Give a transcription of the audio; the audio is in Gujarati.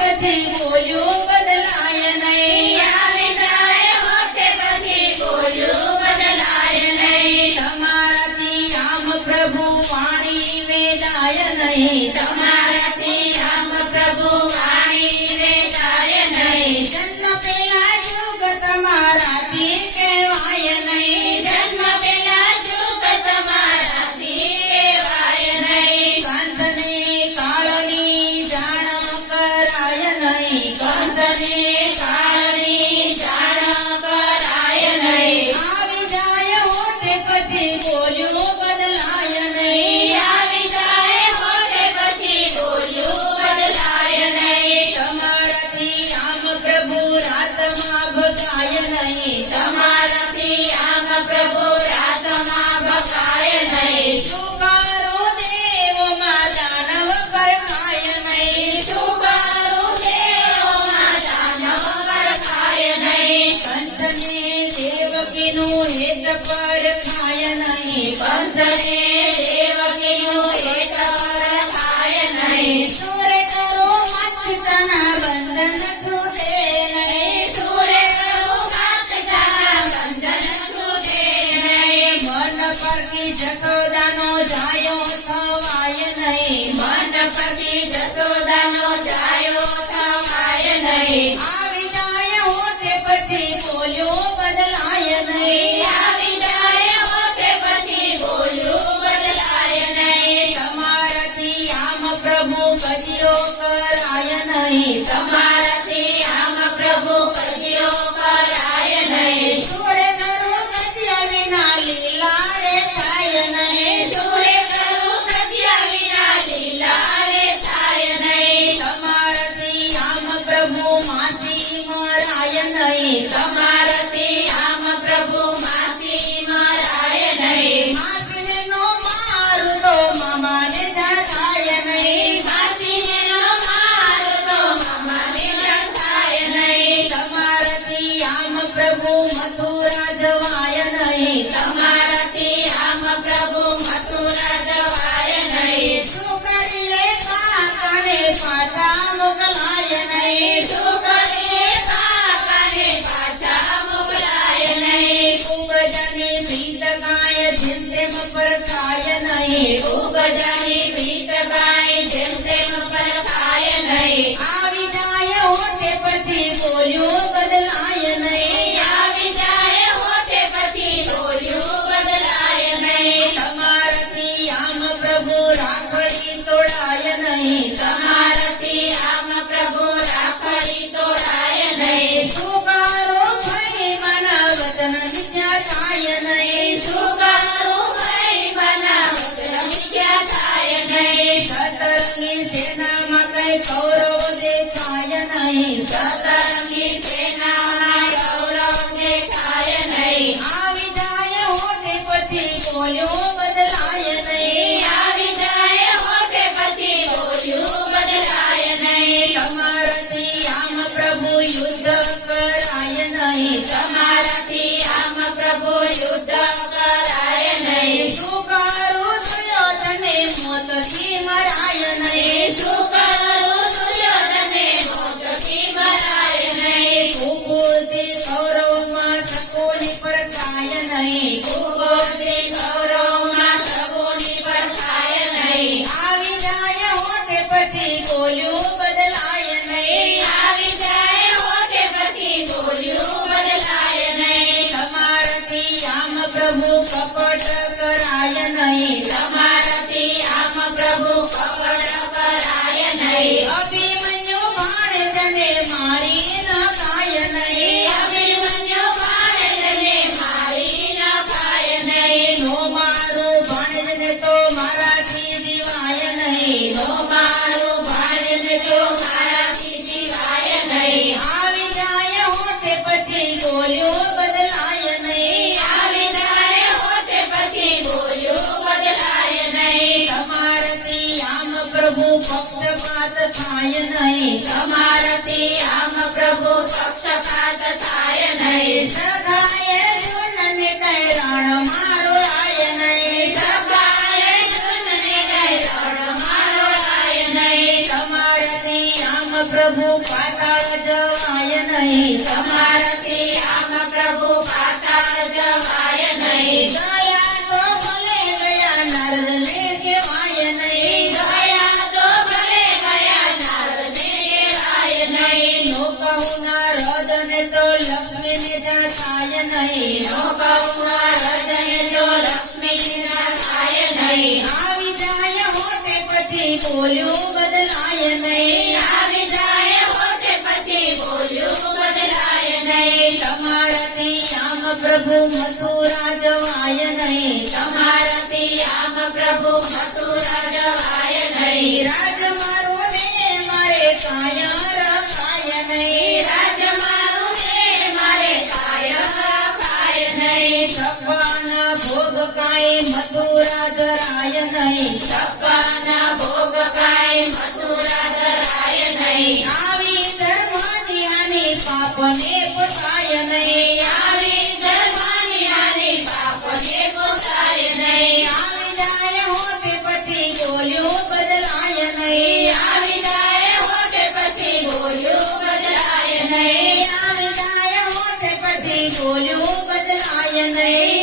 પછી બોલ્યું બદલાય નહીં, આવી જાય હોઠે પછી બોલ્યું બદલાય નહીં, તમારાથી આમ પ્રભુ વાણી વેદાય નહીં, તમારાથી આમ પ્રભુ વાણી વેચાય નહીં, જન્મ પેલા યુગ તમારાથી કહેવાય નહીં, જન્મ પેલા યુગ તમારાથી કહેવાય નહીં, કંઠને કાળની જાણ કરાય નહીં, કંઠને કાળની જાણ કરાય નહીં, આવી જાય હોઠે પછી બોલ્યું બદલાય નહીં, આવી જાય હોઠે પછી બોલ્યું બદલાય નહીં, તમારાથી આમ પ્રભુ રાતમાં ભગાય નહીં, તમારાથી આમ પ્રભુ રાતમાં ભકાય નહીં, શું કરું દેવમાં દાનવ ભડકાય નહીં, શું કરું દેવોમાં દાનવ ભડકાય નહીં, કંઠને દેવકીનું હેત પરખાય નહીં, કંઠને દેવકીનું હેત પરખાય નહીં, સૂરે કરો માતૃતાના બંધન છૂટે નહીં, સૂરે કરું માતૃકાના બંધન છૂટે નહીં, મન પરથી જશોદાનો જાયો થવાય નહીં, મન પરથી જશોદાનો જાયો થવાય નહીં, આવી જાય હોઠે પછી બોલ્યો બદલાય નહીં, આવી જાય હોઠે પછી બોલ્યું બદલાય નહીં, તમારાથી આમ પ્રભુ કજિયો કરાય નહીં, તમારાથી આમ પ્રભુ કજિયો કરાય નહીં, સૂરે કરો કજિયા વિના લીલા રે થાય નહીં, સૂરે કરું કજિયા વિના લીલા રે થાય નહીં, તમારાથી આમ પ્રભુ માથી મરાય નહીં, તમારાથી આમ પ્રભુ માથી મરાય નહીં, માથીને નો મારું તો મામાને જણાય નહીં, માથીને નો મારું તો મામાને જણાય નહીં, તમારાથી આમ પ્રભુ મથુરા જવાય નહીં, તમારાથી આમ પ્રભુ મથુરા જવાય નહીં, શું કરીએ કાકાને પાછા મોકલાય નહીં, શું કરીએ કાકાને પાછા મોકલાય નહીં, ખૂબ જાની પ્રીત ગાય જેમ તેમ પરખાય નહીં, ખૂબ જાણી પ્રીત ગાય જેમ તેમ પરખાય નહીં, આવી જાય હોઠે પછી બોલ્યું બદલાય નહીં, આવી જાય હોઠે પછી બોલ્યું બદલાય નહીં, તમારાથી આમ પ્રભુ રાખડી તોડાય નહીં, તમારાથી આમ પ્રભુ રાખડી તોડાય નહીં, શું કરો ભાઈ માના વચન મિથ્યા થાય નહીં, શું કરું ભાઈ બનાવત મિથ્યા થાય નહીં, સતરંગી સેનામાં કઈ કૌરવ દેખાય નહીં, સતરંગી સેનામાં ગૌરવ દેખાય નહીં, આવી જાય હોઠે પછી બોલ્યો બદલાય નહીં, આવી જાય હોઠે પછી બોલ્યું બદલાય નહીં, તમારાથી આમ પ્રભુ યુદ્ધ કરાય નહીં, તમારાથી આમ પ્રભુ યુદ્ધ કરાય નહીં, શું કરું દુર્યોધને મોતથી મરાય નહીં, શું કરું દુર્યોધને મોતથી મરાય નહીં, કુબુદ્ધિ કૌરવમાં શકોની પડકાય નહીં, કુબુદ્ધિ ગૌરવમાં સગુની પરખાય નહીં, આવી જાય હોઠે પછી બોલ્યું બદલાય નહીં, આવી જાય હોઠે પછી બોલ્યું બદલાય નહીં, તમારાથી આમ પ્રભુ કપટ કરાય નહીં, તમારાથી આમ પ્રભુ કપટ કરાય નહીં, અભિમન્યુ ભાણેજને મારી નખાય નહીં, અભિમન્યુ ભાણેજને મારી નખાય નહીં, નો મારું ભાણેજને તો મારાથી દિવાય નહીં, નો મારું ભાણેજ તો મારાથી જીવાય નહીં, આવી જાય હોઠે પછી બોલ્યું બદલાય નહીં, આવી જાય હોઠે પછી બોલ્યું બદલાય નહીં, તમારાથી આમ પ્રભુ પક્ષપાત થાય નહીં, તમારાથી આમ પ્રભુ પક્ષપાત થાય નહીં, સખાએ અર્જુનને કહે રણ મારો આય નહીં, સભાએ અર્જુનને કહે રણ મારો આય નહીં, તમારાથી આમ પ્રભુ પાતાળ જવાય નહીં. તમારાથી આમ પ્રભુ પાતાળ જવાય નહીં. ગયા તો ભલે ગયા નારદને કહેવાય નહીં. ગયા તો ભલે ગયા નારદને કહેવાય નહીં. નો કહું નારદને તો લક્ષ્મીને જાતાય નહીં. નો કહું નારદને તો લક્ષ્મીને થાય નહીં. આવી જાય હોતે પછી બોલ્યું બદલાય નહીં. આવી જાય હોઠે પછી બોલ્યું બદલાય નહીં. તમારાથી આમ પ્રભુ મથુરા જવાય નહીં. તમારાથી આમ પ્રભુ મથુરા જવાય નહીં. રાજ મારું ને મારે કાયા રખાય નહીં. રાજ મારું ને મારે કાય રખાય નહીં. સપવાના ભોગ કાંઈ મથુરા ધરાય નહીં. સપ્પાના ભોગ કાંઈ મથુરા ધરાય નહીં. આવી ધર્માની હાની પાપને પોસાય નહીં. આવી ધર્મની હાનિ પાપને પોસાય નહીં. આવી જાય હોતે પછી બોલ્યું બદલાય નહીં. આવી જાય હોઠે પછી બોલ્યું બદલાય નહીં. આવી જાય હોતે પછી બોલ્યું બદલાય નહીં.